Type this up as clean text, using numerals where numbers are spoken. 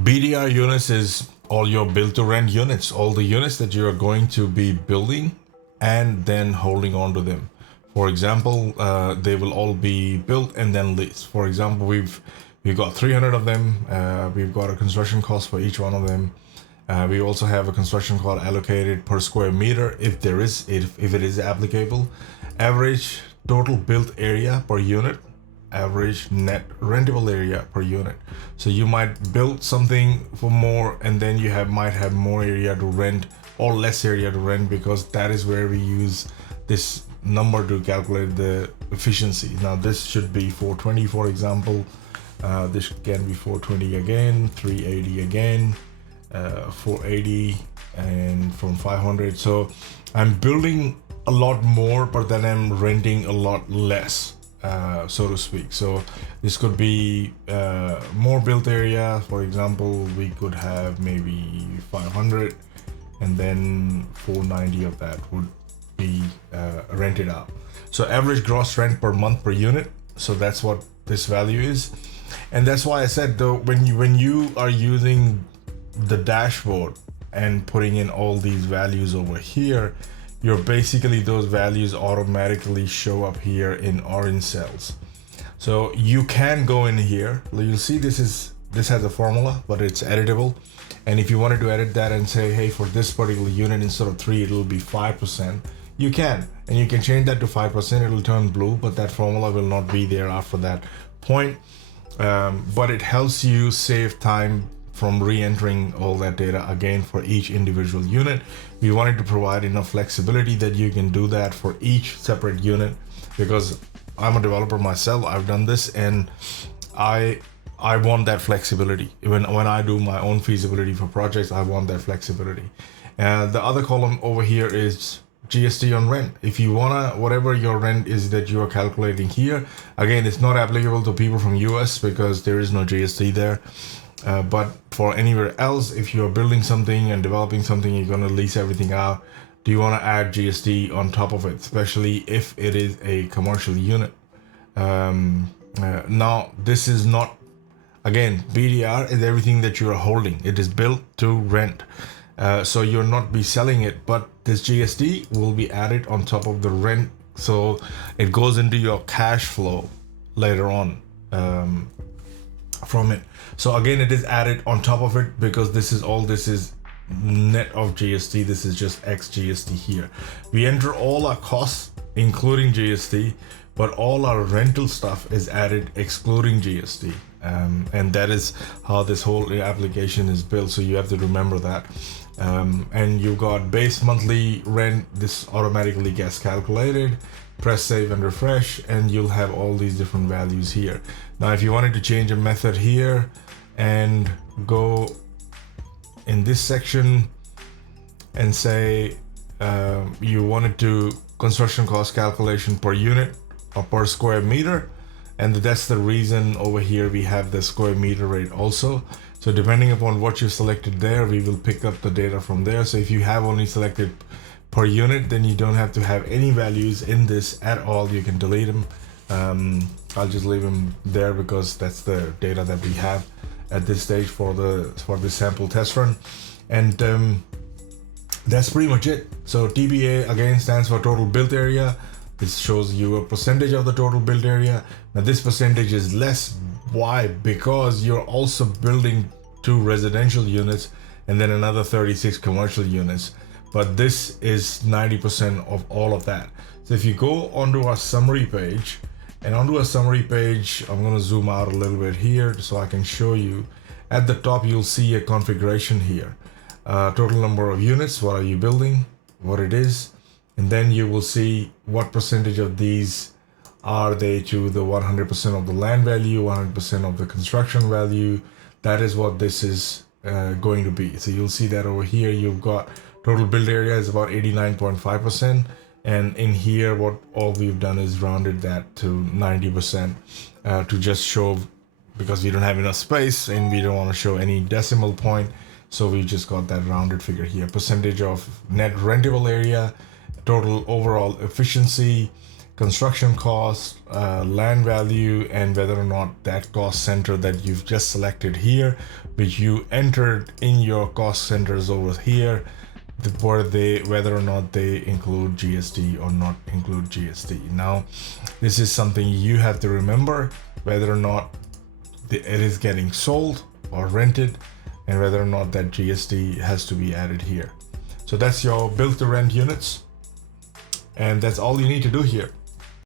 BDR units is all your build to rent units, all the units that you are going to be building and then holding on to them. For example, they will all be built and then leased. For example, we've got 300 of them. We've got a construction cost for each one of them. We also have a construction cost allocated per square meter if it is applicable. Average total built area per unit, average net rentable area per unit. So you might build something for more and then might have more area to rent or less area to rent, because that is where we use this number to calculate the efficiency. Now this should be 420, for example. This can be 420 again, 380 again, 480, and from 500. So I'm building a lot more, but then I'm renting a lot less, so to speak. So this could be more built area. For example, we could have maybe 500, and then 490 of that would be rented out. So average gross rent per month per unit. So that's what this value is. And that's why I said, though, when you are using the dashboard and putting in all these values over here, you're basically, those values automatically show up here in orange cells. So you can go in here, you'll see this has a formula, but it's editable. And if you wanted to edit that and say, hey, for this particular unit, instead of 3 it'll be 5%, you can, and you can change that to 5%. It'll turn blue, but that formula will not be there after that point. But it helps you save time from re-entering all that data again for each individual unit. We wanted to provide enough flexibility that you can do that for each separate unit, because I'm a developer myself. I've done this, and I want that flexibility. When I do my own feasibility for projects, I want that flexibility. And the other column over here is GST on rent. If you wanna, whatever your rent is that you are calculating here, again, it's not applicable to people from US because there is no GST there. But for anywhere else, if you're building something and developing something, you're gonna lease everything out. Do you want to add GST on top of it, especially if it is a commercial unit? Now, this is not, again, BDR is everything that you are holding. It is built to rent. So you'll not be selling it, but this GST will be added on top of the rent. So it goes into your cash flow later on from it. So again, it is added on top of it because this is net of GST. This is just X GST here. We enter all our costs, including GST, but all our rental stuff is added excluding GST. And that is how this whole application is built. So you have to remember that. And you got base monthly rent. This automatically gets calculated. Press save and refresh, and you'll have all these different values here. Now, if you wanted to change a method here and go in this section and say you wanted to construction cost calculation per unit or per square meter, and that's the reason over here we have the square meter rate also. So depending upon what you selected there, we will pick up the data from there. So if you have only selected per unit, then you don't have to have any values in this at all. You can delete them. I'll just leave them there because that's the data that we have at this stage for the sample test run. And that's pretty much it. So TBA again stands for total built area. This shows you a percentage of the total built area. Now this percentage is less. Why? Because you're also building 2 residential units and then another 36 commercial units. But this is 90% of all of that. So if you go onto our summary page, and onto a summary page, I'm going to zoom out a little bit here so I can show you. At the top, you'll see a configuration here. Total number of units, what are you building, what it is, and then you will see what percentage of these are they to the 100% of the land value, 100% of the construction value. That is what this is going to be. So you'll see that over here, you've got total build area is about 89.5%. And in here, what all we've done is rounded that to 90% to just show, because we don't have enough space and we don't want to show any decimal point. So we just got that rounded figure here. Percentage of net rentable area, total overall efficiency, construction cost, land value, and whether or not that cost center that you've just selected here, which you entered in your cost centers over here, whether or not they include GST or not include GST. Now, this is something you have to remember, whether or not it is getting sold or rented, and whether or not that GST has to be added here. So that's your build to rent units, and that's all you need to do here.